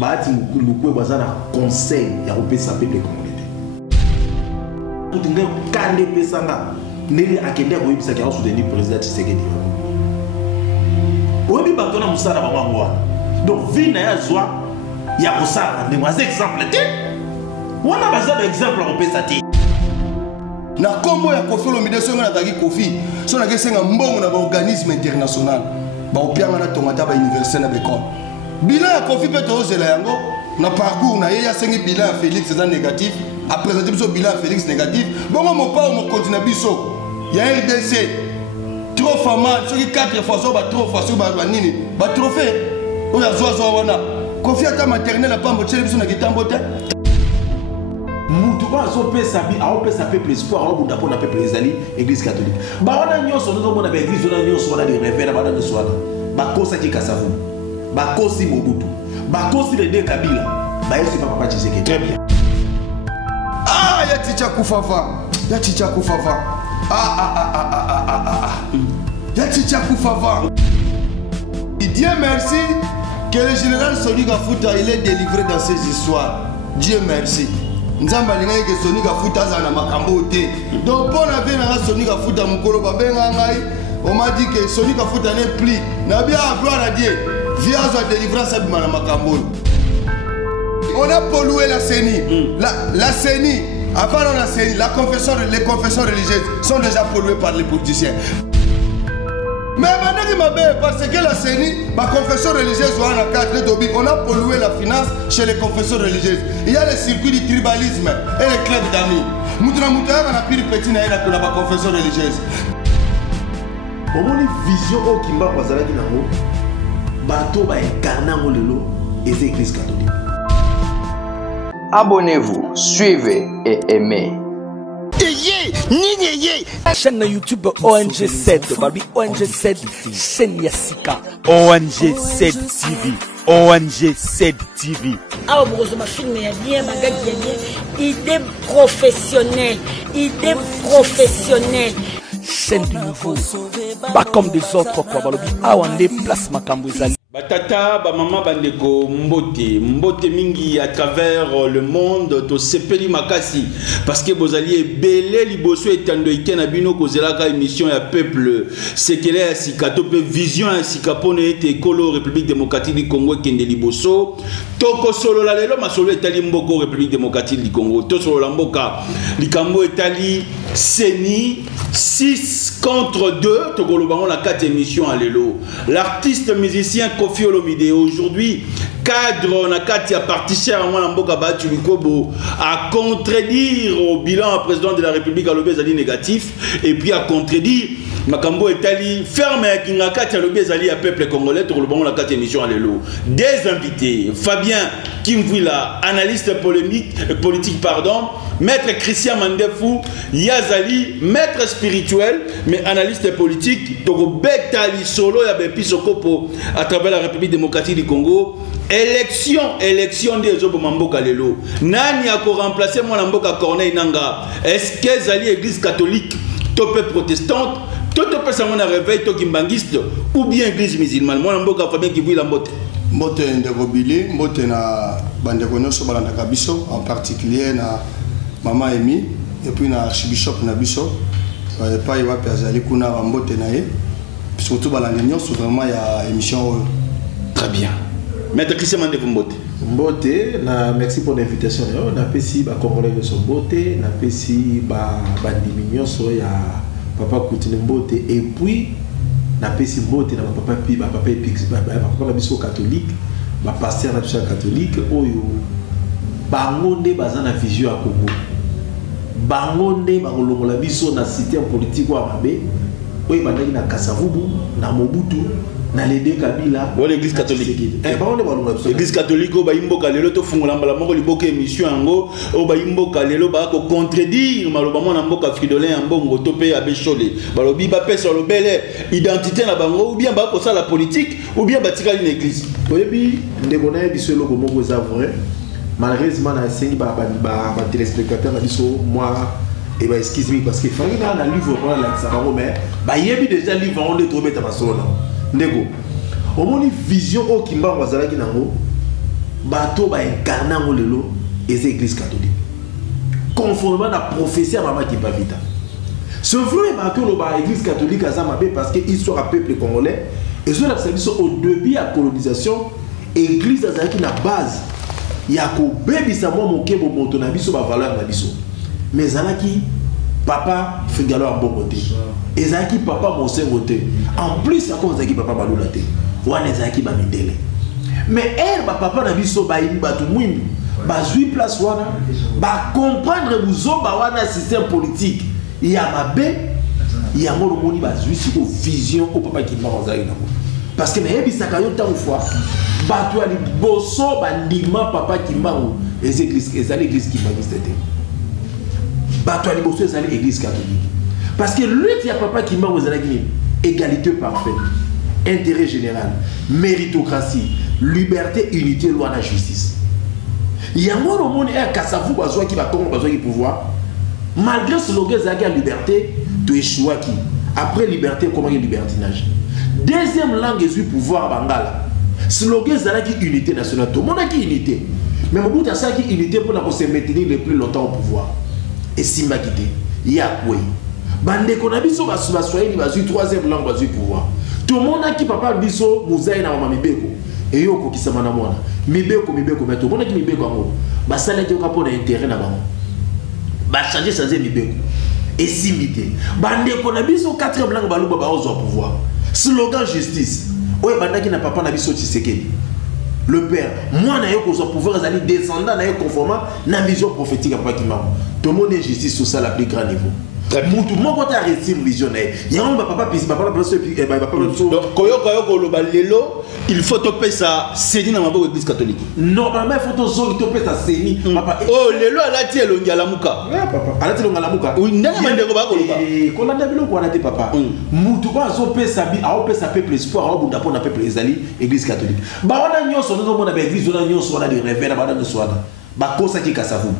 Bati mukwe bazana conseil ya kopesa peuple congolais. Mutinga kande pesanga neli akende ko yibisa ka soutenir président Tshisekedi. Obi batona musala ba mangwa. Donc vina ya zwa ya kosala ne mwaze exemple te. Wana baza exemple ko pesa te. Na kombo ya Kofi Olomide songa na taki Kofi, so na kesenga mbongo na ba organisme international. Ba opianga na tongata ba université na Bekon. Bilan ya Kofi peut ozela yango na parcours na ye ya sengi bilan ya Félix c'est négatif, a présenté biso bilan ya Félix négatif. Bongo mo pa mo continue biso. Ya RDC trop fama, ceux qui 4 fois so ba trop fois so ba nini, ba trophée. O ya zo wana. Kofi ata maternelle na pa mo tshele biso na kitambo te. Mutu ba so pesa bi a pesa peuple espoir a bunda pona peuple ezali église catholique. Ba wana nyoso nzo mona ba église wana nyoso wana de révèle ba na so wana. Ba kosa ki kasavu. Ba kosi Mobutu. Ba kosi les deux Kabila. Ba yesu papa Tshisekedi. Très bien. Ah ya ticha kufava. Ya ticha kufava. Ya ticha kufava. Dieu merci que le général Soni Gafuta il est délivré dans ces histoires. Dieu merci. Nzamba linga ke Soni Gafuta za na makambo te. Donc pour na vie na Soni Gafuta mukolo ba benga ngai, on m'a dit que Soni Gafuta n'est plus. Na bien gloire à Dieu. Via sa délivrance à Bimana Makambo. On a pollué la CENI. La CENI, avant la CENI, les confessions religieuses sont déjà polluées par les politiciens. Mais maintenant, parce que la CENI, ma confession religieuse, on a pollué la finance chez les confessions religieuses. Il y a le circuit du tribalisme et les clubs d'amis. Moutouna Moutaya, on a pris le petit naïla pour la confession religieuse. Au moins, vision au Kimba Wazalaki Nango, bateau va incarner lelo et c'est l'église catholique. Abonnez-vous, suivez et aimez. Chaîne YouTube ONG7, Babi ONG7, chaîne Yassika. ONG7 TV, ONG7 TV. Ah, bon, ma film est bien, ma gars est bien. Idée professionnelle, idée professionnelle. Chaîne du nouveau, pas comme des autres quoi. Balobi, ah, on déplace ma cambouizali. Batata, ba maman bandeko mbote mingi à travers le monde to sepeli makasi parce que bozali ebele liboso etando ikena bino kozelaka émission ya peuple sekele ya sikato pe vision ya sikapone ete kolo République démocratique du Congo kende liboso toko solo la lelo masolo etali mboko République démocratique du Congo to solo la mboka likambo etali CENI 6 contre 2 toko lobango na 4 émissions à lelo l'artiste musicien Kofi Olomide aujourd'hui cadre na kati a partition à mwana mboka Batu Likobo à contredire au bilan président de la République à l'obésali négatif et puis à contredire makambo etali ferme ya kingakati à l'obésali à peuple congolais to le la kati émission à lelo des invités Fabien Kimvila analyste politique pardon maître Christian Mandefou Yazali maître spirituel mais analyste politique to betali solo ya bepiso kopo à travers la République démocratique du Congo. Élection des Obomamboka lelo. Nani a remplacé mon Mboka Corneille Nanga. Est-ce que Zali église catholique, topé protestante, tout peut s'en réveil, tokimbangiste, ou bien église musulmane. Mon Mboka Fabien qui vit la mbote. Mbote ndegobili, mbote na bandekono so balanda kabiso, en particulier na Maman Emi, et puis na archbishop na biso. Pas y va Zali kuna mbote na ye. Surtout balanda nyonso vraiment ya émission. Très bien. Maître Christian Mandefou Mbote. Mbote, merci pour l'invitation. On a pesi ba Congolais de son Mbote, on a pesi ba bandimignon so ya papa Koutine Mbote et puis on a pesi Mbote na papa pi ba papa Epix ba papa biso catholique, ba pasteur na biso catholique oyo bangonde bazana vision ya Congo. Bangonde ba kolongola biso na cité politique wa mabe, oyo bandaki na Kasavubu, na Mobutu. Dans les deux Kabila, l'église catholique. L'église catholique, au Baimboka lelo to fungola mbala moko liboke émission yango, au Baimboka lelo ba ko contredire malobamo na mboka fridolin mbongo to pe abechole. Balobi ba pesa lo belle identité na bango ou bien ba ko la politique ou bien ba tika une église. Oyebi ndeko na biso eloko moko za vrai. Malheureusement na sengi ba téléspectateurs na biso moi et bah excuse-moi parce que fallait dans la livre voilà là ça va mais ba yebi déjà livre on de trouver ta façon là. Ndeko, au moins une vision au Kimba Wazalaki Nango, bato ba incarnant lelo et l'église catholique. Conformément à la prophétie à Maman Kipavita. Ce vrai que l'église catholique a Zamabé parce qu'il soit un peuple congolais et cela c'est au début de la colonisation, l'église a qui na base. Il y a ko bébé sa moi mon kebo moto na biso ba valeur na biso. Mais zalaki papa figalo a bon côté. Et zalaki papa mon sen côté. En plus encore zalaki papa balula te. Wana zalaki ba mindele. Mais elle ba papa na biso ba yini ba tout mwimbu. Ba zui place wana ba comprendre buzo ba wana système politique. Il y a mabé, il y a mon moni ba zui si vision au papa qui m'a zalaki na. Parce que mais bisaka yo tant fois bato ali boso bandima papa qui m'a les églises l'église qui m'a c'était. Bato ali boso c'est l'église catholique. Parce que lui il y a papa qui m'a aux égalité parfaite, intérêt général, méritocratie, liberté, unité, loi de la justice. Il y a mon monde un Kassavou besoin qui va comme besoin du pouvoir. Malgré ce slogan la liberté, tu échoues qui. Après liberté, comment il y a libertinage. Deuxième langue est le pouvoir bangala. Slogan c'est qui unité nationale. Tout le monde a qui unité. Mais au bout de ça qui unité pour se maintenir le plus longtemps au pouvoir. Et si m'a quitté, il y a quoi? Bande qu'on a biso ba swahili ba troisième langue ba pouvoir. Tout le monde a qui papa biso muzaï na mama mibeko. Et yo ko kisama na mwana. Mibeko mais tout le monde a qui mibeko ngo. Ba sala ki ko na intérêt na bango. Ba changer mibeko. Et si mité. Bande qu'on a biso quatrième langue ba luba ba au pouvoir. Slogan justice. Oye banda qui na papa na biso Tshisekedi. Le père, moi na yo ko so pouvoir azali descendant na yo conformant na vision prophétique papa qui m'a. Tout le monde est justice sur ça la plus grand niveau. Tout le monde a réussi visionnaire. Il y a un papa papa il faut topper ça séni dans ma église catholique. Normalement il faut topper ça séni papa. Oh lelo ala ti elongi ala muka. Ouais papa. Ala ti elongi ala muka. Oui ndanga mandeko ba koloba. Ko landa biloko wana te papa. Mutu ba zo pesa bi a pesa peuple espoir a bunda pona peuple ezali église catholique. Ba wana nyonso nzo mona ba église wana nyonso wana de révérend ba wana soana. Ba kosa ki Kasavu.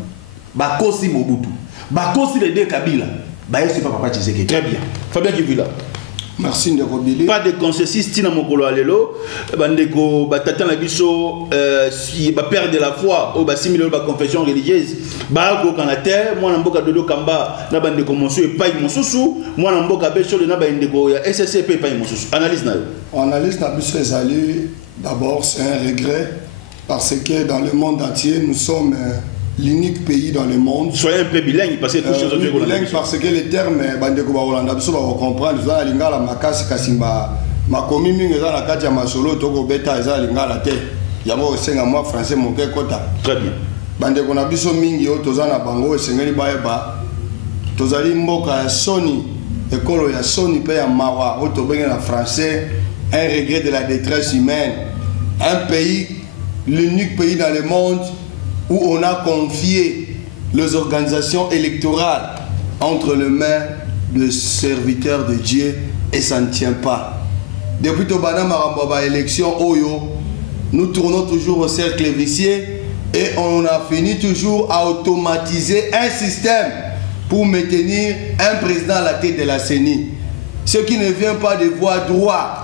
Ba kosi Mobutu. Ba kosi les deux Kabila. Bah, c'est pas papa Tshisekedi. Très bien. Fabien Kivula. Merci Ndeko Billy. Pas de consensus tina mokolo alelo. Bandeko batata na biso si ba perdre la foi au ba simile ba confession religieuse. Ba ko kana terre, moi na mboka dodo kamba na bandeko monso e pai monsusu, moi na mboka beso na ba ndeko ya SSCP pai monsusu. Analyse na yo. Analyse na biso ezali d'abord c'est un regret parce que dans le monde entier nous sommes l'unique pays dans le monde. Soyez un peu bilingue parce que tous ces autres bilingue parce que les termes bandeko ba Holanda biso ba comprendre za lingala makasi kasimba makomi mingi za na kati ya masolo to ko beta za lingala te yango senga moi français mon kota. Très bien. Bandeko na biso mingi o toza na bango esengeli ba tozali mboka ya soni ekolo ya soni pe ya mawa o to benga na français un regret de la détresse humaine, un pays, l'unique pays dans le monde où on a confié les organisations électorales entre les mains de serviteurs de Dieu et ça ne tient pas. Depuis Tobana Marambaba élection Oyo, nous tournons toujours au cercle vicieux et on a fini toujours à automatiser un système pour maintenir un président à la tête de la CENI. Ce qui ne vient pas de voie droite.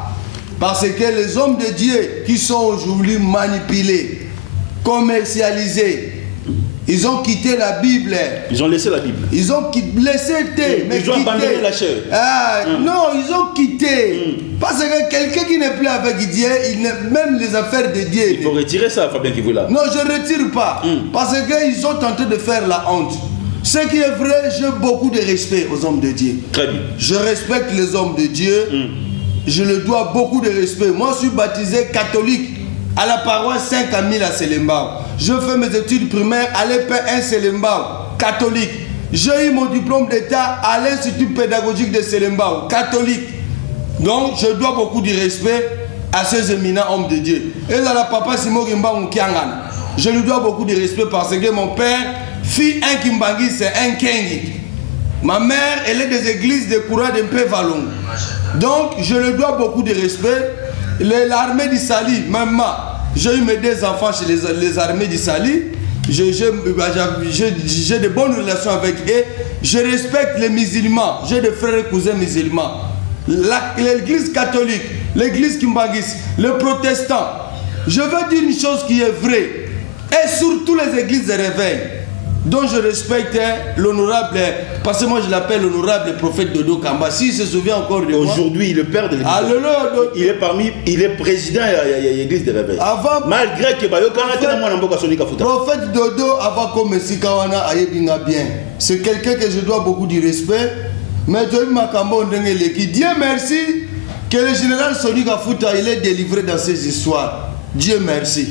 Parce que les hommes de Dieu qui sont aujourd'hui manipulés, commercialisés, ils ont quitté la Bible. Ils ont laissé la Bible. Ils ont laissé mais ils ont abandonné la chair. Non, ils ont quitté. Parce que quelqu'un qui n'est plus avec Dieu, même les affaires de Dieu. Il faut retirer ça, Fabien Kivula. Non, je ne retire pas. Parce qu'ils ont tenté de faire la honte. Ce qui est vrai, j'ai beaucoup de respect aux hommes de Dieu. Très bien. Je respecte les hommes de Dieu. Je leur dois beaucoup de respect. Moi, je suis baptisé catholique à la paroisse Saint-Camille à Selembao. Je fais mes études primaires à l'EP1 Selembao, catholique. J'ai eu mon diplôme d'état à l'Institut pédagogique de Selembao, catholique. Donc, je dois beaucoup de respect à ces éminents hommes de Dieu. Et là, la papa Simon Kimba Moukiangan. Je lui dois beaucoup de respect parce que mon père, fille un Kimbangi, c'est un Kengi. Ma mère, elle est des églises de Koura de Mpevalong. Donc, je lui dois beaucoup de respect. L'armée du Sali, même moi, j'ai eu mes deux enfants chez les armées du Sali. J'ai de bonnes relations avec eux. Je respecte les musulmans. J'ai des frères et cousins musulmans. L'église catholique, l'église Kimbangis, les protestants. Je veux dire une chose qui est vraie. et sur toutes les églises de réveil, dont je respecte l'honorable, parce que moi je l'appelle l'honorable prophète Dodo Kamba, s'il se souvient encore de moi. Aujourd'hui, il est père de l'église. Il est président de l'église de réveil. Avant, malgré que prophète Dodo, avant comme Sikawana Ayebinga bien, c'est quelqu'un que je dois beaucoup de respect. Mais Dieu merci que le général Soni Gafuta il est délivré dans ces histoires. Dieu merci.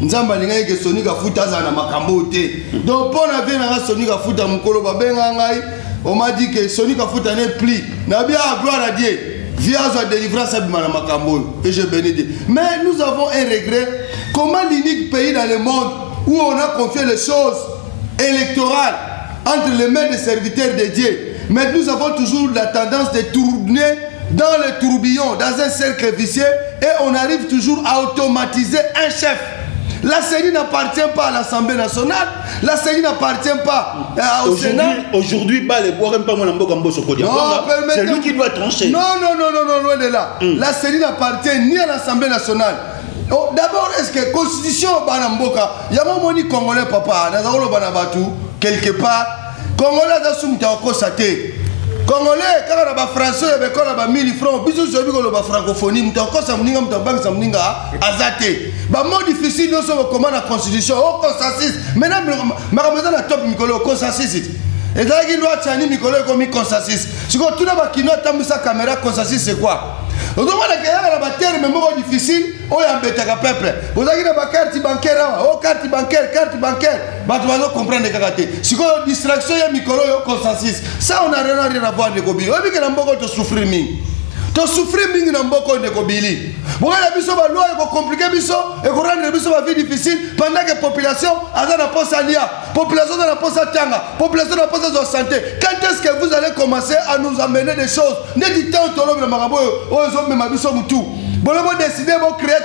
Nzamba linga ke Soni Gafuta za na makambo te. Donc pour la vie na Soni Gafuta mukolo babenga ngai, on m'a dit que Soni Gafuta n'est plus. Na bien gloire à Dieu. Via sa délivrance abima na makambo et je bénis Dieu. Mais nous avons un regret. Comment l'unique pays dans le monde où on a confié les choses électorales entre les mains des serviteurs de Dieu, mais nous avons toujours la tendance de tourner dans le tourbillon, dans un cercle vicieux, et on arrive toujours à automatiser un chef. La CENI n'appartient pas à l'Assemblée nationale, la CENI n'appartient pas au Sénat. Aujourd'hui, c'est lui qui doit trancher. Non, loin de là. La CENI n'appartient ni à l'Assemblée nationale. D'abord, est-ce que la Constitution, il y a un moment Congolais, papa, quelque part, Congolais, Congolais, quand on a français, on a 1000 francs, bisous sur la francophonie, on a azate. Bah, moi difficile, nous sommes comment la constitution, au consensus. Maintenant, je vais top Mikolo, consensus. Et là, il doit tenir Mikolo comme consensus. Si on tourne à Kino, tu sa caméra, consensus, c'est quoi? Donc, on a des termes difficiles, on a un peuple. Vous avez une carte bancaire, carte bancaire. Tu vas comprendre les caractères. Si on a une distraction, il y a un consensus. Ça, on n'a rien à voir avec Kobili. On a dit que tu souffres. Tu souffres dans beaucoup de Kobili. Vous avez la loi qui compliquer et qu'on rend la vie difficile pendant que la population a la poste à l'IA, la population a la poste à Tanga, la population a la poste à santé. Quand est-ce que vous allez commencer à nous amener des choses? Ne dites pas que vous avez décidé de créer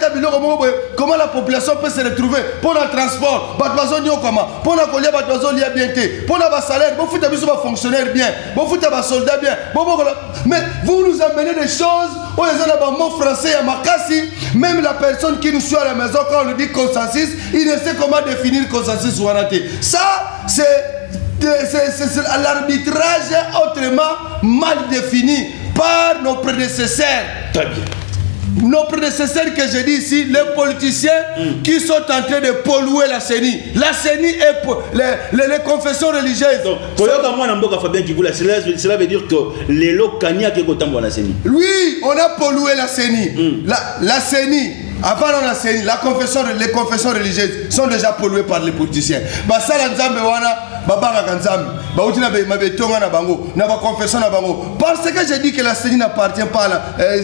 comment la population peut se retrouver pour le transport, pour le salaire, pour les fonctionnaires bien, pour les soldats bien. Mais vous nous amenez des choses, français à Makassi, même la personne qui nous suit à la maison, quand on lui dit consensus, il ne sait comment définir consensus. Ça, c'est l'arbitrage autrement mal défini par nos prédécesseurs. Très bien. Nos prédécesseurs que j'ai dit ici, les politiciens qui sont en train de polluer la CENI. La CENI et les confessions religieuses. Cela veut dire que les locania qui ont la CENI. Oui, on a pollué la CENI. La CENI, avant la CENI, les confessions religieuses sont déjà polluées par les politiciens. Parce que j'ai dit que la CENI n'appartient pas à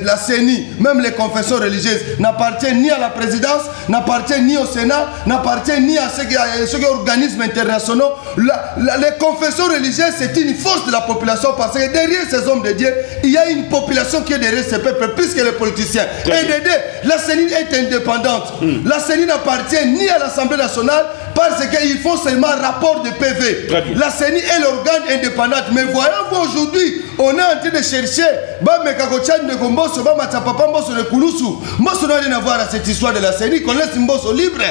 la CENI, même les confessions religieuses n'appartiennent ni à la présidence, n'appartiennent ni au Sénat, n'appartiennent ni à ceux organismes internationaux. Les confessions religieuses, c'est une force de la population parce que derrière ces hommes de Dieu, il y a une population qui est derrière ces peuples, plus que les politiciens. Et la CENI est indépendante. La CENI n'appartient ni à l'Assemblée nationale parce qu'ils font seulement rapport de PV. La CENI est l'organe indépendant. Mais voyons-vous aujourd'hui, on est en train de chercher n'a rien à voir à cette histoire de la CENI, qu'on laisse Mbosso libre.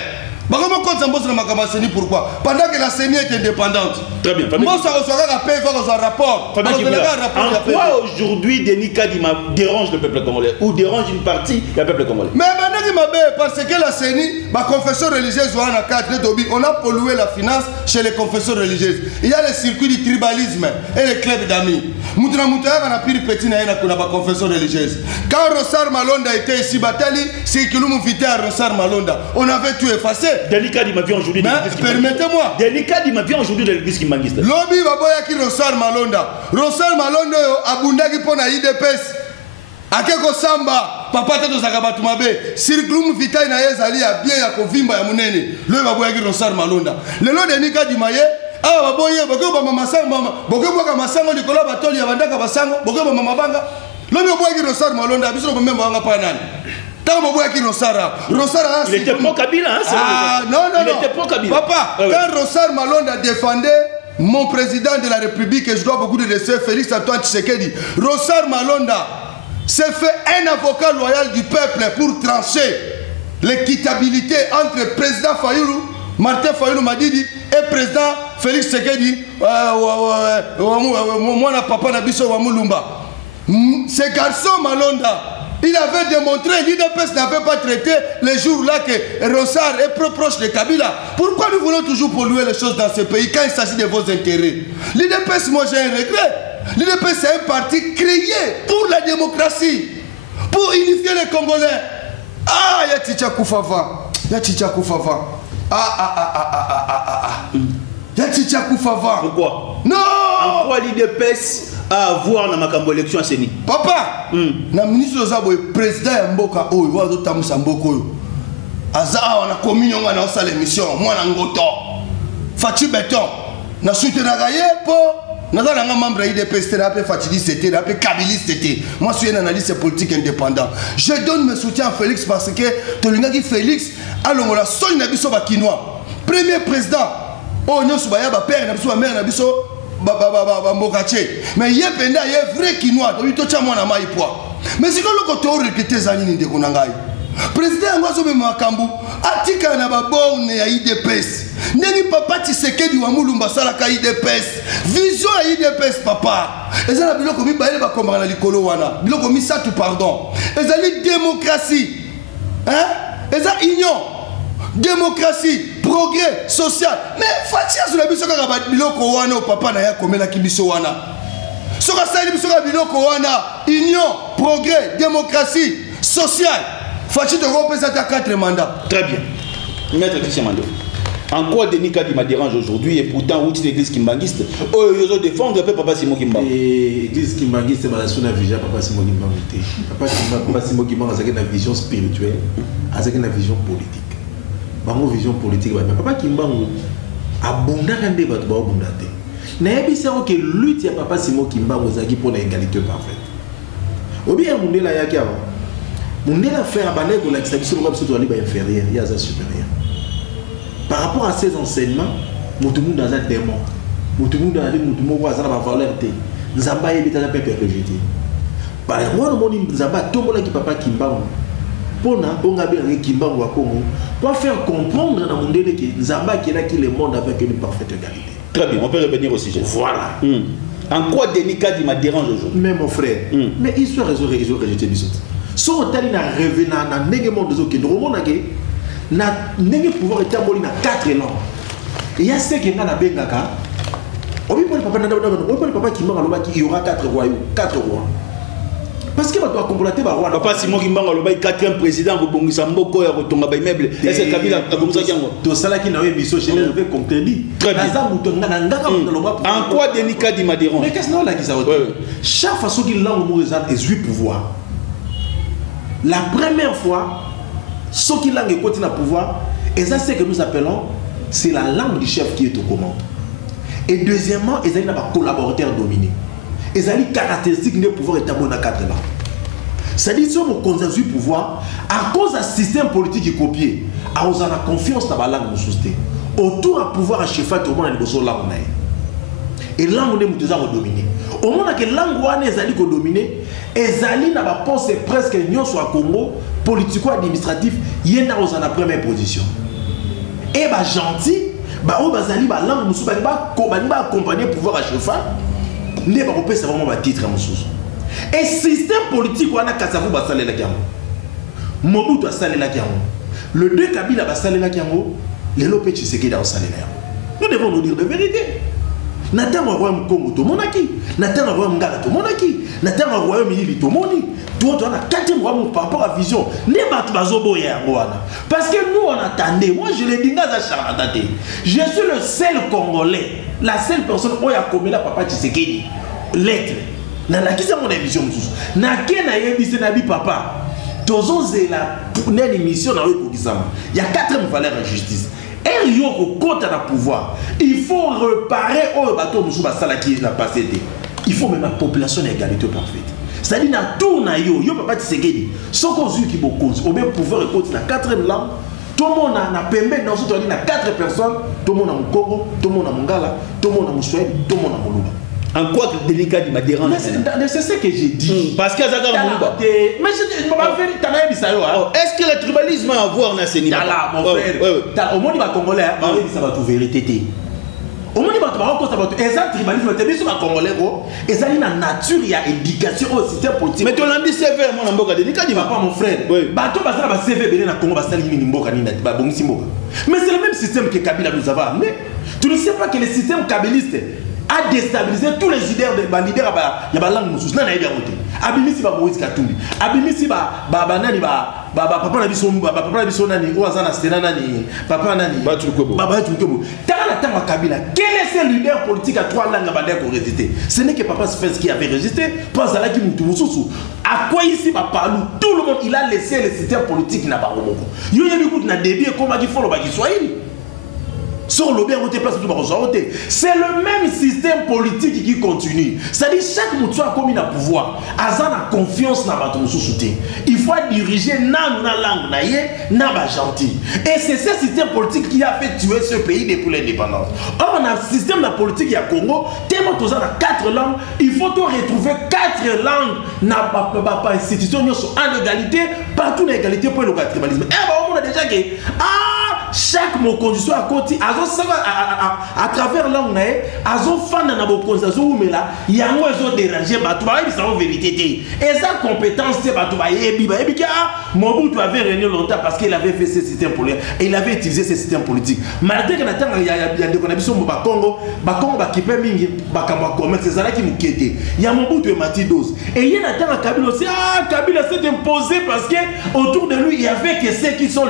Pourquoi? Pendant que la CENI est indépendante. Très bien. Mbosso a un rapport. En quoi aujourd'hui Denis Kadima dérange le peuple congolais ou dérange une partie du peuple congolais? Mais maintenant, parce que la CENI, ma confession religieuse, on a pollué la finance chez les confessions religieuses. Il y a le circuit du tribalisme et les clubs d'amis. Confession religieuse. Quand Rossar Malonda était ici, c'est que nous invité à Rossar Malonda. On avait tout effacé. Delicadi m'a vu aujourd'hui. Permettez-moi. Delicadi m'a vu aujourd'hui de l'église qui mangiste. Lobby Baboya qui Rossar Malonda. Rossar Malonda abundaki pona IDPS. Akeko samba papa tato zakabatu mabe. Circulum vitae na yezali ya bien ya kovimba ya munene. Lobby Baboya qui Rossar Malonda. Le lot de Delicadi maye. Ah baboye boko ba masango mama. Boko boka masango likola batoli ya bandaka basango. Boko ba mama banga. Lobby Baboya qui Rossar Malonda biso ko memba wanga pa nani. Il était pro Kabila, hein? Non. Il était pro Kabila. Papa, quand Rossar Malonda défendait mon président de la République, et je dois beaucoup de respect, Félix Antoine Tshisekedi, Rossar Malonda s'est fait un avocat loyal du peuple pour trancher l'équitabilité entre le président Fayoulou Martin Fayulu Madidi et président Félix Tshisekedi moi na papa na biso wa Mulumba. Ce garçon Malonda, il avait démontré, l'IDPS n'avait pas traité les jours-là que Rossard est proche de Kabila. Pourquoi nous voulons toujours polluer les choses dans ce pays quand il s'agit de vos intérêts? L'IDPS, moi j'ai un regret. L'IDPS c'est un parti créé pour la démocratie, pour unifier les Congolais. Ah, ya Ticha Koufava. Ya Ticha Koufava. Ya Ticha Koufava. Pourquoi? Non! En quoi l'IDPS a à voir dans ma cambo élection à Séni? Papa, na ministre Zabo, président Mboka, oh, il va tout tamusa Mboko. Aza, on a commis, on a fait l'émission, moi, on a ngoto. Fati Beton, na soutenu na gaye, po. Nous avons un membre de l'IDPS, c'était moi, je suis un analyste politique indépendant. Je donne mes soutiens à Félix parce que Tolingaki Félix a le seul nabiso bakinois. Premier président, oh, nous sommes père, nous sommes mère, nous sommes Mokaché. Mais il y a un vrai Kinois, donc il y a un maïpois. Mais c'est quand le côté où recruter Zanini de Konangai. Président Ngwazo Makambu, atika na babone ya IDPS. Nengi papa Tshisekedi wa Mulumba salaka IDPS. Vision ya IDPS papa. Ezala biloko mi baele ba komba na likolo wana. Biloko mi satu pardon. Ezali démocratie. Hein? Ezala union. Démocratie, progrès social. Mais fatia sur la biso kaka ba biloko wana o papa na ya komela ki biso wana. Soka sali biso ka biloko wana. Union, progrès, démocratie, social. Fachi de représentant à 4 mandats. Très bien. Maître Christian Mando. En quoi Denis Kadi me dérange aujourd'hui et pourtant où est l'église kimbangiste? Oh, ils ont défendu un peu Papa Simo Kimba. L'église kimbangiste, c'est ma vision Papa Simo Kimba. Papa Simo Kimba a une vision spirituelle, a une vision politique. Une vision politique. Papa Kimba a abondé quand il va abondé. N'ayez pas que lutte à Papa Simo Kimba pour l'égalité parfaite. Ou bien on est là il y a mon affaire à Banego, la distribution de l'Europe est inférieure, il y a un supérieur. Par rapport à ces enseignements, tout le monde a un démon. Tout le monde a une valeur. Nzamba est un peu rejeté. Par exemple, Nzamba, tout le monde qui papa Kimba, pour faire comprendre dans le monde que Nzamba qui est là qui le monde avec une parfaite égalité. Très bien, on peut revenir au sujet. Voilà. En quoi Denis Kadi me dérange aujourd'hui? Mais mon frère, mais ils sont rejetés du autres. Si on a rêvé dans le négement des autres, nous avons pouvoir être aboli dans 4 langues. Et il y a ceux qui ont un bengaka. On peut papa qui m'a dit qu'il y aura 4 rois. 4 rois. Parce que doit compléter par roi. Papa Simon Kimba le 4e président de Bongisa Mboko et Rotonga Baimeuble. Et c'est Kabila Kabonza Kiango. Tout ça là qui n'a pas mis sur le contenu. Très bien. En quoi Denis Kadi m'a dérangé? Mais qu'est-ce que là qui ça? Chaque façon qu'il l'a au est 8 pouvoirs. La première fois, ce qui langue continue à pouvoir, et ça c'est ce que nous appelons, c'est la langue du chef qui est aux commandes. Et deuxièmement, ils ont un collaborateur dominé. Ils ont une caractéristique de pouvoir établir dans 4 langues. C'est-à-dire que si on conserve le pouvoir, à cause d'un système politique qui est copié, on a confiance dans la langue de société. Autour à pouvoir à chef tout le monde a une langue. Et langue on est dominé. Au moment que langue on est dominé, ezali na ba pense presque nyonso à Congo politico-administratif yena aux en la première position. Et ba gentil ba o bazali ba langue musu ba accompagner pouvoir à chef ne ba kopesa vraiment ba titre musu. Et système politique wana kasavu ba salela kiango. Mobutu asalela kiango. Le 2 Kabila ba salela kiango, le Lopé Tshisekedi da salela. Nous devons nous dire la vérité. Nathan wa royaume Congo to monaki, Nathan wa royaume Ngala to monaki, Nathan wa royaume Ili to moni. Tout on a 4e royaume par rapport à vision. Les batu bazobo ya ngwana. Parce que nous on attendait, moi je l'ai dit dans charlatane. Je suis le seul Congolais, la seule personne où il a commis la papa Tshisekedi. Lettre. Na la kisa mon vision mususu. Na kena yebise na bi papa. Tozo zela pour une émission na ko kisama. Il y a 4e valeur en justice. Et il y a un pouvoir. Il faut réparer au bateau qui n'a pas cédé. Il faut même la population d'égalité parfaite. C'est-à-dire que tout le monde, il ne peut pas se gagner. Ce qu'on a qui beaucoup, au même pouvoir écouter la 4e langue, tout le monde a permis dans ce temps 4 personnes, tout le monde a Congo, tout le monde a Mongala, tout le monde a Moussouel, tout le monde a Moluba. En quoi délicat il m'a dérangé? C'est ce que j'ai dit. Parce qu'il y a Zaga Mouba. Mais je ne peux pas faire. Est-ce que le tribalisme a à voir dans ces niveaux? Mon frère. Au moins, il va congolais. Ça va tout vérité. Au moins, il va tout et ça, tribalisme, c'est un congolais. Et ça, il y a une nature, il y a éducation au système politique. Mais tu l'as dit, c'est vrai, mon amboka délicat. Pas mon frère. Bateau, parce que la CV, il y a un Congo, mais c'est le même système que Kabila nous avait amené. Tu ne sais pas que le système kabiliste a déstabilisé tous les leaders de leaders il y a langue mususu na yeba voter abimisi ba Moïse Katumbi abimisi ba nani ba papa na biso nani oazana stena nani papa nani ba Tulukebo tanga Kabila quel est ce leader politique à trois langues ba ko résister ce n'est que papa Spence qui avait résisté pas à la qui mutu mususu à quoi ici ba parlou tout le monde il a laissé le système politique na ba romoko yo yebi coup na débit comme qui follow ba Kiswahili. C'est le même système politique qui continue. C'est-à-dire chaque mouton a commis un pouvoir. Azan a confiance dans votre soutien. Il faut diriger dans la langue dans la gentil. Et c'est ce système politique qui a fait tuer ce pays depuis l'indépendance. Or, on a un système de politique qui a Congo, tellement tous a 4 langues, il faut retrouver 4 langues dans la institution en égalité, partout en égalité pour le tribalisme. Et on a déjà que chaque mot condition à côté à travers langue azo fan na bokonza zo umela yango ezo déranger bato ba bisa vérité et sa compétence c'est bato ba yebi ka Mobutu avait régné longtemps parce qu'il avait fait ce système politique et il avait utilisé ce système politique malgré que natanga il y a des connexions ba Congo ba kipe mingi ba kamba commerce ça là qui mukete il y a Mobutu et Mati 12 et il y a natanga Kabila aussi Kabila s'est imposé parce que autour de lui il y avait que ceux qui sont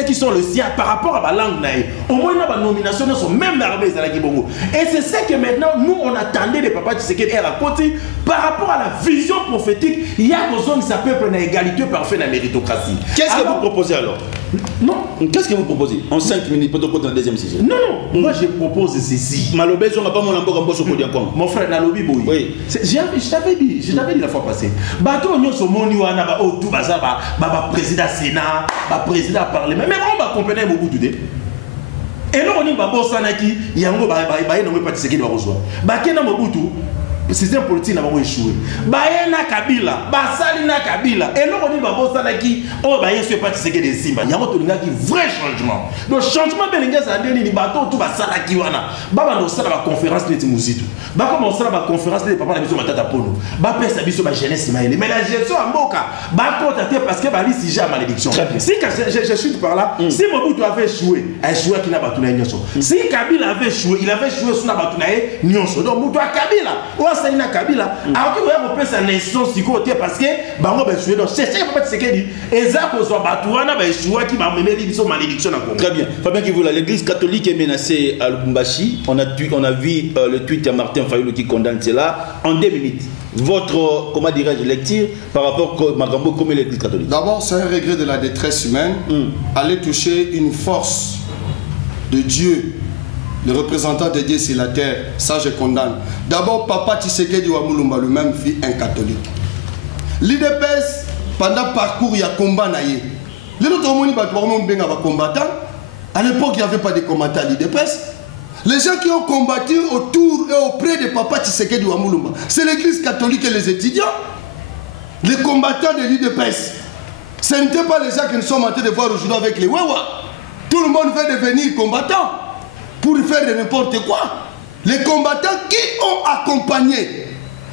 ceux qui sont le sien par rapport à la langue naïe. Au moins, la nomination sont même armées à la Kibongo. Et c'est ce que maintenant, nous, on attendait des papas Tshisekedi à côté par rapport à la vision prophétique. Il y a une zone qui s'appelle une égalité parfaite dans la méritocratie. Qu'est-ce que vous proposez alors? Non. Qu'est-ce que vous proposez? En 5 minutes, pour dans la deuxième saison. Non. Moi, je propose ceci. Malobé, on n'a pas mon lambeau comme bosso mon frère, Nalobi Boy. Oui. Je t'avais dit la fois passée. Bateau, nous sommes moniwana, tout bazar, président Sénat, président Parlement. Mais on va comprendre beaucoup de. Et là, on y va bosser qui yango ba non pas Tshisekedi va recevoir. Ba kena Mobutu le système politique n'a pas échoué. Bayena Kabila, Basalina Kabila. Et là, on y va bosser qui oh ba yesu pas Tshisekedi Simba. Yango to linga qui vrai changement. Le changement belinga ça ndeni ni bato tout basala ki wana. Baba no sala ba conférence neti muzitu. Ba comme on sala ba conférence de papa na biso matata pono. Ba pesa biso ba jeunesse maïle. Mais la gestion en mboka ba contacter parce que ba li si j'ai malédiction. Si je suis par là, si Mobutu avait échoué, a échoué qui n'a pas tout nyonso. Si Kabila avait échoué, il avait échoué sur na ba tout nyonso. Donc Mobutu Kabila, ou Salina Kabila, alors qu'il va repérer sa nation si côté parce que bango ba échoué. Donc c'est ça que c'est que dit ezako so ba tout wana ba échoué qui m'a mêlé biso malédiction na Congo. Très bien. Fabien qui voulait l'église catholique est menacée à Lubumbashi. On a vu le tweet de Martin Fayulu qui condamne cela en 2 minutes. Votre, comment dirais-je, lecture par rapport à Magambo comme l'église catholique? D'abord, c'est un regret de la détresse humaine. Aller toucher une force de Dieu, le représentant de Dieu sur la terre, ça je condamne. D'abord, Papa Tshisekedi Wamulumba lui-même fut un catholique. L'IDPS, pendant le parcours, il y a combat naïe. Les autres combattants, à l'époque, il n'y avait pas de combattants à l'IDPS. Les gens qui ont combattu autour et auprès de Papa Tshisekedi Wamulumba, c'est l'église catholique et les étudiants. Les combattants de l'IDPS. Ce n'étaient pas les gens que nous sommes en train de voir aujourd'hui avec les Wawa. Tout le monde veut devenir combattant pour faire de n'importe quoi. Les combattants qui ont accompagné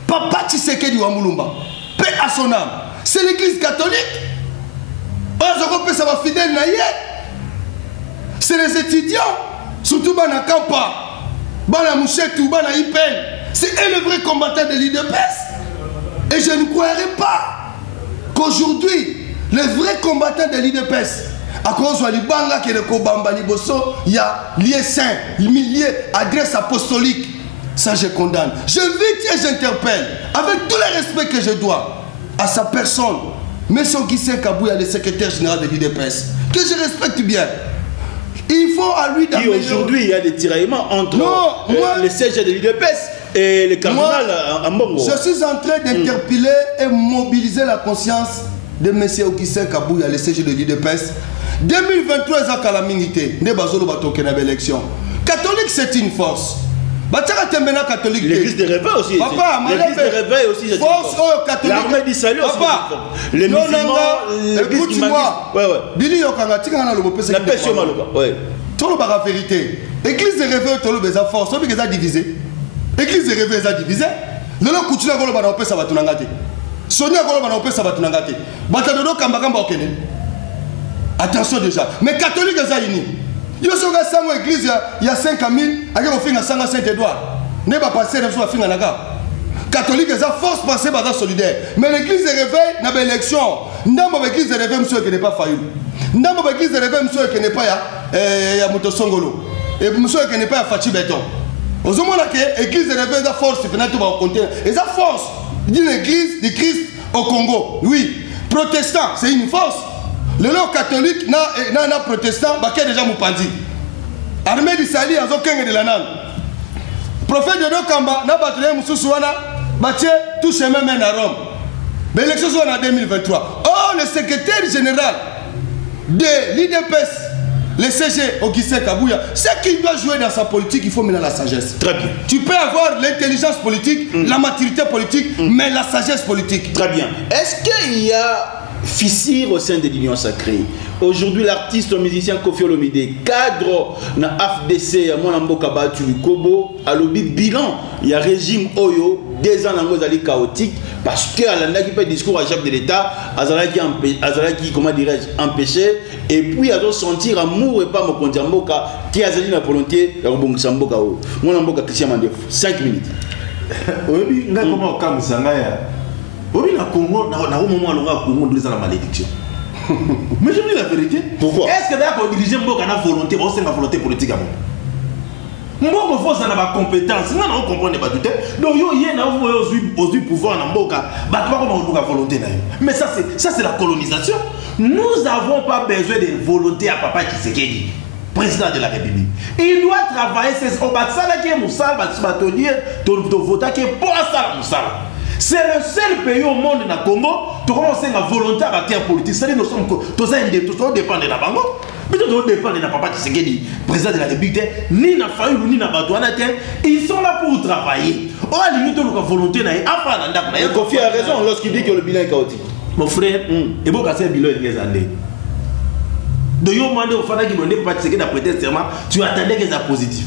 Papa Tshisekedi Wamulumba, paix à son âme, c'est l'église catholique. C'est les étudiants. Surtout Bana Kampa, Bana Mouchetou, Bana Ipen. C'est eux les vrais combattants de l'IDPS. Et je ne croirais pas qu'aujourd'hui, les vrais combattants de l'IDPS, à cause de l'Ibanga qui est le Kobamba Liboso, il y a lié saint, lié adresse apostolique. Ça, je condamne. Je vis et j'interpelle, avec tout le respect que je dois, à sa personne, M. Guissé Kabouya, le secrétaire général de l'IDPS, que je respecte bien. Il faut à lui d'améliorer. Aujourd'hui, il y a des tiraillements entre le siège de l'IDPS et le cardinal en Bongo. Je suis en train d'interpeller et mobiliser la conscience de M. Okissé Kabouya, le siège de l'IDPS. 2023, il y a une calamité. L'élection. Catholique, c'est une force. Bataka tembena catholique. L'église de réveil aussi. Papa, l'église de réveil aussi. Force catholique. L'armée du salut aussi. Papa, les musulmans. Écoute-moi. Ouais. Bili yokanga tika na lobo pesa. La paix sur Maloba. Ouais. Tout le la vérité. Église de réveil tolo beza force. Obi keza divisé. Église de réveil eza divisé. Lelo kutuna ko loba na pesa batunanga te. Sonia ko loba na pesa batunanga te. Batadodo kamba kamba okene. Attention déjà. Mais catholique eza ini. Yo soga sango église ya 5000 ake ko finga sanga Saint-Édouard. Ne ba passer na so finga naka. Catholique eza force passer baza solidaire. Mais l'église de réveil na ba élection. Ndambo l'église de réveil monsieur qui n'est pas faillible. Ndambo l'église de réveil monsieur qui n'est pas ya Moto Songolo. Et monsieur qui n'est pas ya Fachi Beton. Aux hommes là que l'église de réveil eza force finalement tout va compter. Eza force d'une église de Christ au Congo. Oui, protestant, c'est une force. Le lot catholique na protestant ba déjà mupandi. Armée du Sali azo kenge de la nan. Prophète de Dokamba na batule mususu wana batie tout chemin mène à Rome. Mais l'élection soit en 2023. Oh, le secrétaire général de l'IDPS, le CG Augustin Kabouya, ce qu'il doit jouer dans sa politique, il faut mener la sagesse. Très bien. Tu peux avoir l'intelligence politique, la maturité politique, mais la sagesse politique. Très bien. Est-ce qu'il y a fissure au sein de l'Union sacrée? Aujourd'hui, l'artiste, le musicien Kofi Olomide, cadre na AFDC, à Mwanamboka Batu Kobo, à l'obi bilan, il y a régime Oyo, 2 ans d'anglais chaotique, parce que à l'année qui fait discours à chef de l'État, Azalaki, comment dirais-je, empêché, et puis à sentir amour et pas mon compte Mboka, qui a la volonté de rebondir Mboka. Mwanamboka Christian Mandef, 5 minutes. Oui, nga comment au Kamsanga ya. Oui, na Congo, na au moment où on Congo nous a la malédiction. Mais je dis la vérité. Pourquoi? Est-ce que d'accord diriger Mboka na volonté, on sait la volonté politique à moi. Mboka force na ba compétence, nga na comprendre pas tout. Donc yo yé na aujourd'hui pouvoir na Mboka, ba pas comment on volonté na. Mais ça c'est la colonisation. Nous n'avons pas besoin de volonté à Papa Tshisekedi, président de la République. Il doit travailler ses obatsala qui est Moussala, batolier, to vota qui est pour ça Moussala. C'est le seul pays au monde dans le Congo qui commence à volonté à bâtir politique. C'est-à-dire que nous sommes dépendants de la Bango. Mais nous dépendons de Papa Tshisekedi, président de la République. Ni na Fayou, ni na Batouana. Ils sont là pour travailler. Or, à la limite, nous avons volonté. Kofi a raison lorsqu'il dit que le bilan est chaotique. Mon frère, et bon, c'est un bilan de 15 années. De yon mandé au Fana qui m'a dit Papa Tshisekedi a prêté serment, tu attendais que ça positif.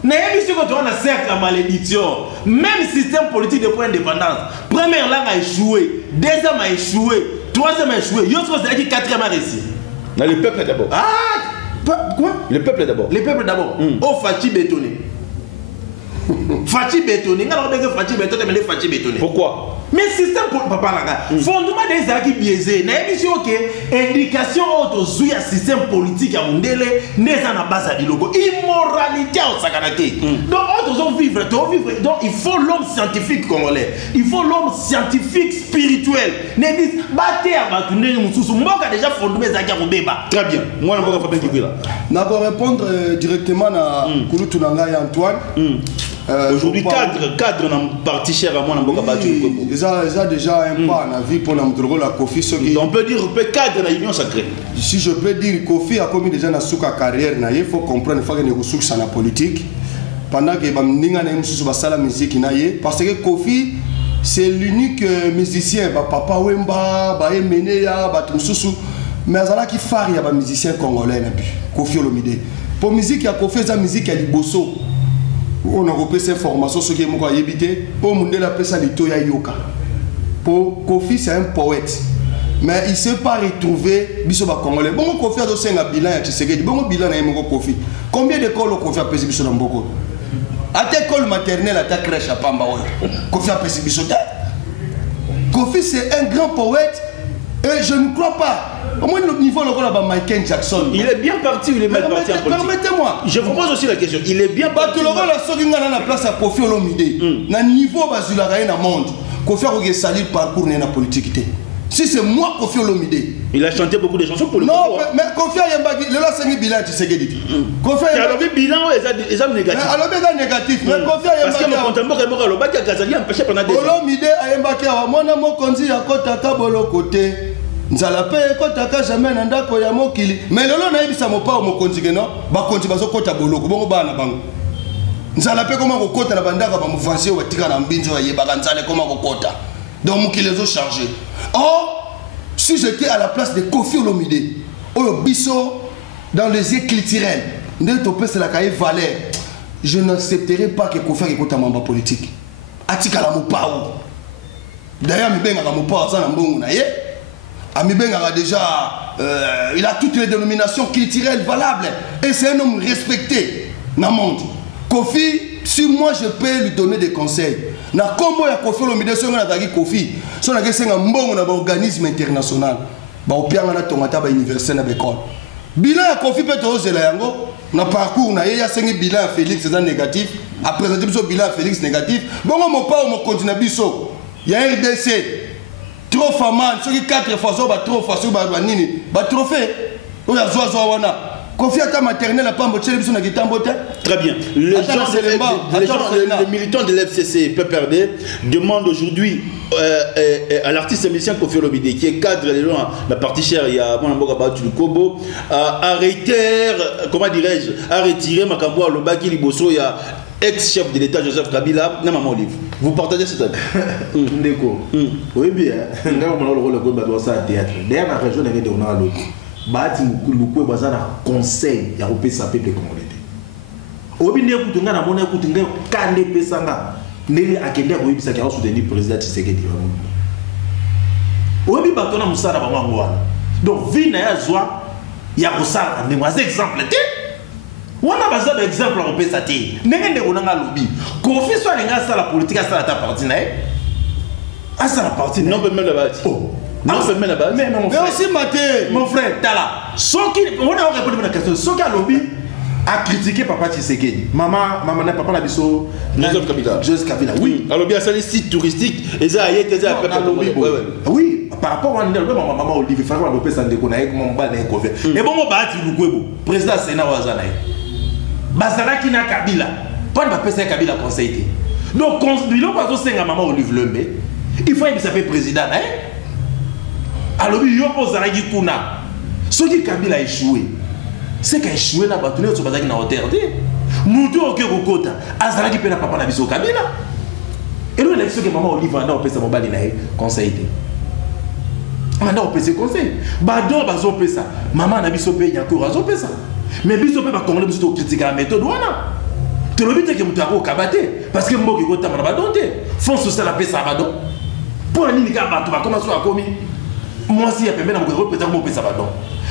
Mais si tu as un cercle la malédiction, même système politique de point d'indépendance, première langue a échoué, deuxième a échoué, troisième a échoué, quatrième a réussi. Le peuple d'abord. Ah, quoi? Le peuple d'abord. Le peuple d'abord. Oh, Fachi bétonné. Fachi bétonné. Fachi bétonné, mais les Fachi bétonné. Pourquoi? Mais système pour papa là, fondement des acquis biaisés. N'a émission que indication autour du système politique à Mundele n'est en base à l'illogo. Immoralité au Sakanake. Donc autres vivre, donc il faut l'homme scientifique congolais. Il faut l'homme scientifique spirituel. N'est dit battez à Batouné Moussou. Moi qui a déjà fondé mes acquis à Mundeba. Très bien. Moi je ne peux pas faire là. N'a pas répondre directement à Kouloutounanga et Antoine. Aujourd'hui, cadre dans parti cher à moi dans Boka Batu. Ils ont déjà un pas en avis pour nous la Kofi. On peut dire cadre dans l'union sacrée. Si je peux dire Kofi a commis déjà dans sa carrière, il faut comprendre qu'il y a des ressources en la politique. Pendant que Bamninga n'a pas la musique, parce que Kofi c'est l'unique musicien, Papa Wemba, Meneya, Batumsusu, mais il y a qui farie à musicien congolais, Kofi Olomide. Pour musique, il y a Kofi, c'est la musique à Liboso. On a repéré ces formations, ce qui est mon cas, pour Mundela appelle ça l'Itoya Yoka. Pour Kofi, c'est un poète. Mais il ne s'est pas retrouvé, Bissoba Congolais. Bon, Kofi a donné un bilan à Tshisekedi. Bon, bilan à Kofi. Combien d'écoles Kofi a payé Bissoba Mboko? À ta école maternelle, à ta crèche à Pamba, Kofi a payé Bissoba. Kofi, c'est un grand poète. Et je ne crois pas. Au moins, le niveau de Michael Jackson. Il est bien parti ou il est mal parti en politique? Permettez-moi. Je vous pose aussi la question. Il est bien parti. Tu l'auras la seconde dans la place à Kofi Olomide. Dans le niveau de la monde, Kofi a salir le parcours de la politique. Si c'est moi, Kofi Olomide. Il a chanté beaucoup de chansons pour le non, mais Kofi a un bilan, tu sais qu'il dit. Kofi a un bilan, il est négatif. Alors, il est négatif. Mais Kofi a un bilan. Parce que mon contemporain est mort, il a empêché pendant des années. Olomide a un bilan. Mon amour, quand il y a un côté. Nzala pe ekotaka jamais na ndako ya mokili mais lelo na yebisa mopa o mokonzi ke non bakonzi bazokota boloko bongo bana bango nzala pe comment kokota na bandaka ba mouvance wa tika na mbinzo ya yebaka nzala comment kokota donc qui les ont chargés. Or si j'étais à la place de Kofi Olomide oyo biso dans les yeux culturels ndé to pesa la kaye valeur, je n'accepterai pas que Kofi ekota mamba politique atika la mopao. D'ailleurs mi benga ka mopao ça na mbongo na ye ami benga déjà il a toutes les dénominations culturelles valables et c'est un homme respecté dans le monde. Kofi, si moi je peux lui donner des conseils, na combo ya Kofi Olomide so na taki Kofi, so na kesenga mbongo na ba organisme international, ba opianga na tongata ba université na l'école. Bilan ya Kofi peut ozela yango na parcours na ye ya sengi bilan ya Félix c'est négatif, après présenter biso bilan ya Félix négatif, bongo mo pa mo continue biso. Il y a RDC trop faman, ceux qui 4 fois so ba trop fois so ba nini, ba trophée. Oya zoa wana. Kofi à ta maternelle à pas motiver biso na kitambo te. Très bien. Les militants de l'FCC PPRD demandent aujourd'hui à l'artiste musicien Kofi Olomide qui est cadre de la partie chère, il y a mon amboka Batu Kobo, à retirer Makambo à Lobaki Liboso, il y a ex-chef de l'État Joseph Kabila, na maman Olive. Vous partagez cet avis? Ndeko. Oui bien, nga on a le rôle de ça théâtre. D'ailleurs la région est on a l'autre. Bati lukwe bazana conseil ya kopesa peuple congolais. Obi ne kutunga na mona kutunga kande pesanga ndeli akende ko yibisa ka soutenir président Tshisekedi. Obi batona musala ba ngwana. Donc vina ya zwa ya kosala ndemo as exemple te. Wana bazana exemple ko pesa te. Ndenge ko nanga lobi. Kofi so alinga sala politique sala ta parti na e. Asa la parti non peut même la bati. Non, c'est même là-bas. Mais mon frère, aussi maté. Mon frère, t'as là. On a répondu à la question. Ce qu'a lobby a critiqué Papa Tshisekedi. Maman, papa n'a biso. Joseph Kabila. Oui. Alors bien ça les sites touristiques. Et ça y est, ça a oui. Par rapport à maman Olivier, frère, on peut s'en déconner mon bal d'un couvert. Et bon, mon bâti nous quoi président Sénat Wazana. Bazara qui n'a Kabila. Pas de passer Kabila conseiller. Donc quand nous pas au maman Olivier Lembe, il faut qu'il s'appelle président. Alors, il y a un kuna. Ce qui Kabila a échoué, c'est qu'il a échoué dans la bataille sur la hauteur. Nous devons que Rokota, Azara qui peut pas parler de Kabila. Et nous, l'élection que maman Olivier a fait sa mobile conseil. Maman a fait ses conseils. Badon a fait ça. Maman a fait ça. Encore a fait ça. Mais biso peut pas Congolais biso critiquer la méthode wana. Tu le dis que vous avez kabate parce que mboki kota na badonte. Fonce sur la pesa badon. Pour la ligne ka bato ba comment soit commis. Moi si il y a permis de me représenter mon pesa badon.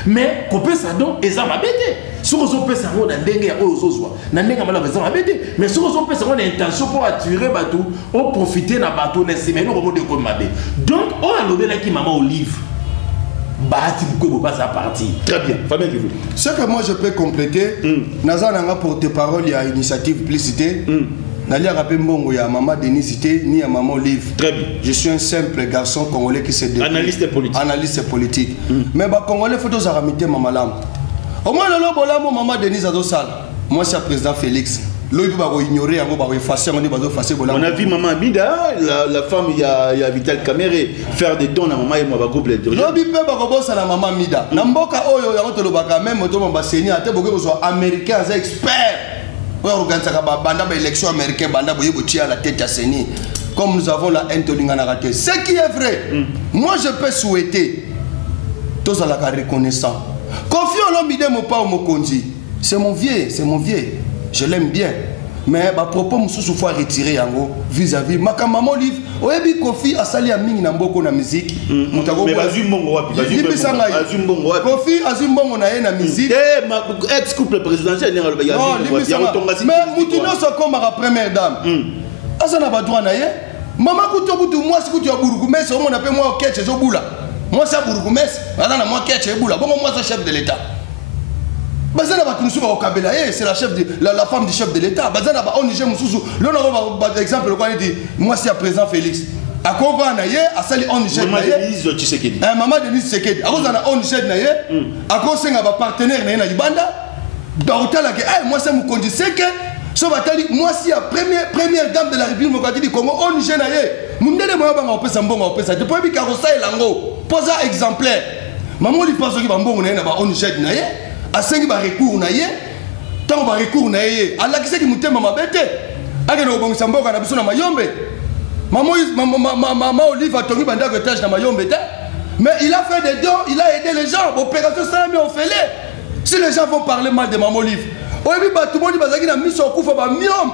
Mais ko pesa don eza mabete. Sur zo pesa ngo na ndenge ya ozo zwa. Na ndenge mala pesa mabete. Mais sur zo pesa ngo na intention pour attirer bato, au profiter na bato na simeno ko de ko mabe. Donc on a lobé là qui maman Olive. Bahati beaucoup pas à partir. Très bien. Fabien Kivou. Ce que moi je peux compléter, Naza nanga porte-parole il y a initiative publicité. N'allez rappeler mbongo ya maman Denisité ni à maman Olive. Très bien. Je suis un simple garçon congolais qui s'est analyste politique. Analyste politique. Mais bah congolais faut tous aramiter maman lam. Au moins le bolamo maman Denise Adosal. Moi c'est le président Félix. L'autre va ignorer, on va effacer, on va effacer. On a vu maman Mida, la femme il y a Vital Kamere faire des dons à maman et moi va couper. L'autre peut pas rebosser à maman Mida. Namboka oyo ya roto lobaka même moto mamba seni ate boke soit américain as expert. On organise la banda élection américaine banda boye botia à la tête à seni. Comme nous avons la haine tolingana raté. Ce qui est vrai. Moi je peux souhaiter tous à la reconnaissant. Kofi Olomide mo pa mokonzi. C'est mon vieux, je l'aime bien. Mais ma propos me sous fois retiré yango vis-à-vis ma maman Olive oyebi Kofi asali ya mingi na mboko na musique mutako mais bazu mbongo wapi bazu mbongo wapi Kofi azu mbongo na ye na musique ma ex couple présidentiel ne ngalo ya mais mutino so comme la première dame asana ba droit na ye mama kutu moi si kutu ya burukumese on appelle moi ketche zo bula moi ça burukumese ana na moi ketche bula bon moi c'est chef de l'état. C'est la femme du chef de l'État. Exemple, moi c'est à présent Félix. À quoi va naïe à sali on maman Denise Tshisekedi. Maman Denise Tshisekedi. À cause on chef naïe. À cause c'est un partenaire naïe na libanda. Moi c'est mon conduit c'est que moi si la première dame de la République démocratique du Congo on chef naïe. Mundele moi ba ngopé sambongo ngopé ça. Depuis bi karosa elango. Pose un exemplaire. Maman lui pense que bambongo naïe na ba on chef naïe. A 5 recours na ye tant va recours na yé ala qui c'est qui mutema mabete ake no bongisa mboka na biso na mayombe maman Olive a tenu bandako étage na mayombe te mais il a fait des dons, il a aidé les gens opération ça mais on fait les si les gens vont parler mal de maman Olive oyebi ba tout le monde bazaki na miso okufa ba miom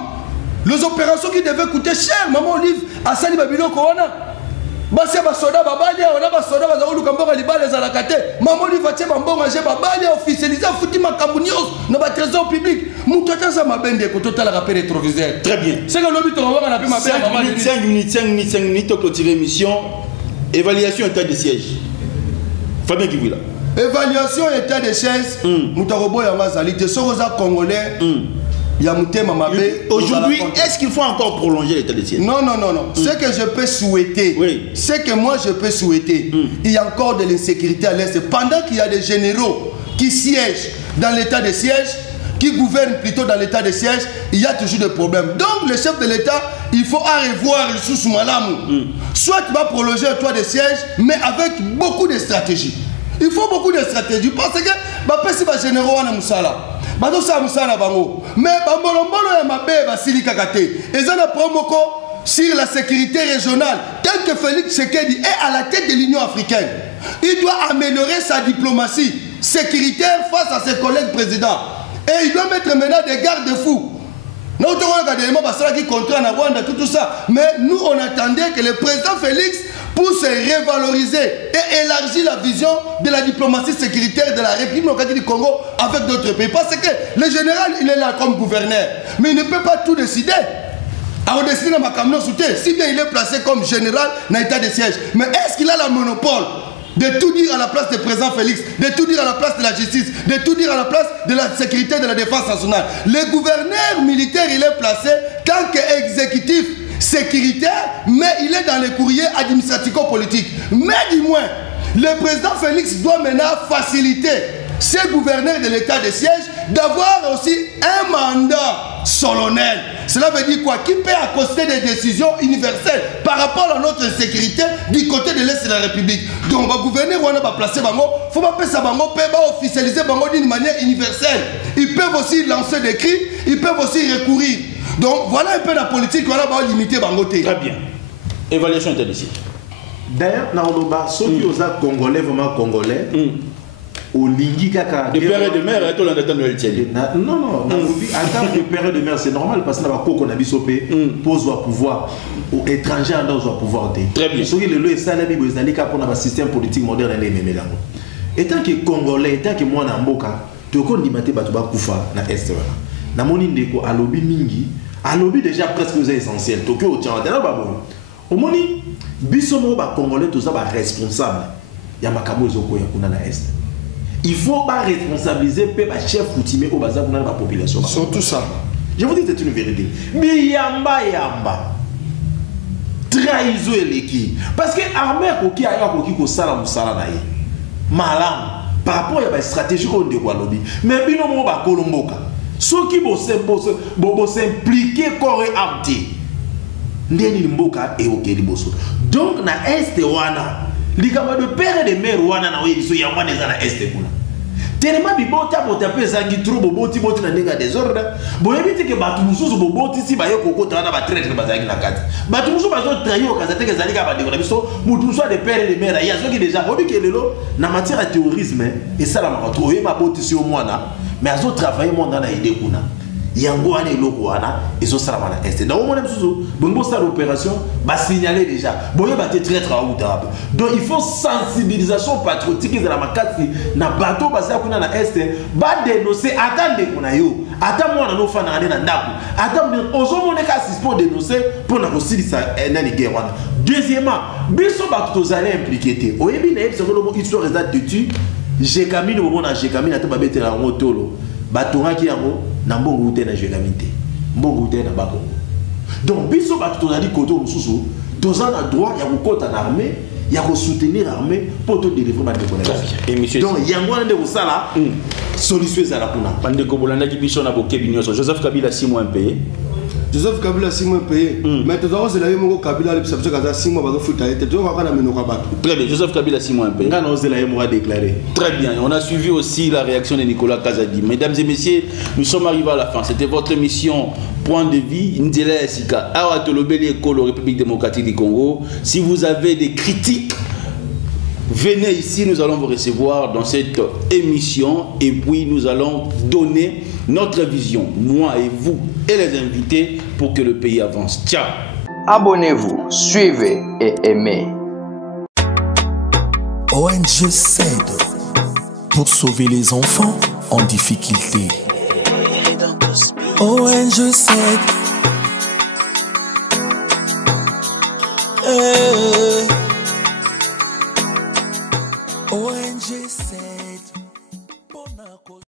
les opérations qui devaient coûter cher maman Olive asali ba biloko wana basi ba soda babali on a ba soda ba zaulu kamboka libale za la kate maman Olive atie ba mbonga je babali officialiser futi makambu nyos na ba trésor public mutu ataza mabende ko total rappel rétroviseur très bien c'est que l'obit on va na pe mabe maman 5 minutes au clôturer émission évaluation état de siège Fabien Kivula évaluation état de siège mutarobo ya mazali te sokoza congolais ya mutema mabe aujourd'hui est-ce qu'il faut encore prolonger l'état de siège non ce que je peux souhaiter ce que moi je peux souhaiter il y a encore de l'insécurité à l'est pendant qu'il y a des généraux qui siègent dans l'état de siège qui gouvernent plutôt dans l'état de siège il y a toujours des problèmes donc le chef de l'état il faut revoir le sous malamu soit tu vas prolonger le toit de siège mais avec beaucoup de stratégies il faut beaucoup de stratégies parce que bapesi ba généraux wana musala bato sa musala bango mais bambolombolo ya mabe basili kakate ezana promoko sur la sécurité régionale tel que Félix Tshisekedi est à la tête de l'Union africaine il doit améliorer sa diplomatie sécuritaire face à ses collègues présidents et il doit mettre maintenant des garde-fous. Nous avons qui contrat à Rwanda, tout ça. Mais nous, on attendait que le président Félix puisse revaloriser et élargir la vision de la diplomatie sécuritaire de la République du Congo avec d'autres pays. Parce que le général, il est là comme gouverneur. Mais il ne peut pas tout décider. Alors, décider dans ma camion soutien, si bien il est placé comme général dans l'état de siège. Mais est-ce qu'il a le monopole de tout dire à la place du président Félix, de tout dire à la place de la justice, de tout dire à la place de la sécurité de la défense nationale? Le gouverneur militaire, il est placé tant qu'exécutif sécuritaire, mais il est dans les courriers administratico-politiques. Mais du moins, le président Félix doit maintenant faciliter ces gouverneurs de l'état de siège d'avoir aussi un mandat solennel. Cela veut dire quoi? Qui peut accoster des décisions universelles par rapport à notre sécurité du côté de l'Est de la République. Donc, le gouverneur, on va placer Bango, il faut pas passer Bango, officialiser Bango d'une manière universelle. Ils peuvent aussi lancer des cris, ils peuvent aussi recourir. Donc, voilà un peu la politique, on va limiter Bango. Très bien. Évaluation interdite. D'ailleurs, dans ceux qui osent congolais, vraiment congolais, au lingi kaka de père et de mère et tout l'entend le tient non attends de père et de mère c'est normal parce que na ba koko na bisopé pose au pouvoir au étranger en au pouvoir très bien ce qui le est ça la bible ezali ka pour na système politique moderne les memelango étant que congolais étant que moi na mboka to ko ndimate bato ba kufa na est wana na moni ndeko alobi mingi alobi déjà presque aux essentiels to ko tient dans ba bon au moni biso mo ba congolais to ça ba responsable ya makabo ezoko ya kuna na est. Il faut pas responsabiliser le chef coutumier au bazar pour la population. Surtout ça. Je vous dis c'est une vérité. Mais yamba. Trahison et l'équipe. Parce que l'armée qui a eu ko sala musala na ye. Malam par rapport à la stratégie qu'on doit lobby. Mais bino mo ba kolomboka. Ceux qui vont s'impliquer corps et amti. Ndeni mboka et ok liboso. Donc na est wana likama de père et de mère wana na oyi biso ya wana za na est kuna. Tellement bibota botape zangi trop boboti na ndenga désordre. Boyebiti ke batu mususu boboti si ba yoko kota na ba traître bazaki na kati. Batu mususu bazo trayo kazate ke zalika ba ndeko na biso mutu soit de père et de mère ya soki déjà obi ke lelo na matière de terrorisme et ça la mato yeba boti si au mwana mais azo travailler monde na ide kuna. Yango ane loko wana ezo salama na est. Donc on aime sous bongo ça l'opération va signaler déjà. Boye ba te traître à outarab. Donc il faut sensibilisation patriotique de la makati na bateau basa kuna na est ba dénoncer attendre kuna yo. Ata mwana no fana na ndako. Ata ozo moneka assistant dénoncer pour na kosilisa na guerre wana. Deuxièmement, biso ba tozali impliqué te. Oyebi na yebisa ko histoire exacte de tu. J'ai camine au moment na j'ai camine ata ba betela ngotolo. Batonaki yango na mbongo ute na jegamite mbongo ute na bakongo donc biso bato tozali koto mususu tozana droit ya kokota na armée ya ko soutenir armée pour te délivrer ba déconnexion donc yango na ndeko sala solution za la kuna bande ko bolanda ki biso na bokebi nyoso Joseph Kabila 6 mois impayé Joseph Kabila 6 mois payé. Mais tout d'abord, c'est là où Kabila a 6 mois pour faire foutre. Tu vois, très bien, Joseph Kabila 6 mois payé. Déclaré. Très bien, on a suivi aussi la réaction de Nicolas Kazadi. Mesdames et messieurs, nous sommes arrivés à la fin. C'était votre émission Point de vie. Ndela Esika, Awatolobeli Ekolo, République démocratique du Congo. Si vous avez des critiques, venez ici, nous allons vous recevoir dans cette émission et puis nous allons donner notre vision, moi et vous et les invités, pour que le pays avance. Ciao. Abonnez-vous, suivez et aimez. ONG SAID pour sauver les enfants en difficulté. ONG SAID. ONG SAID.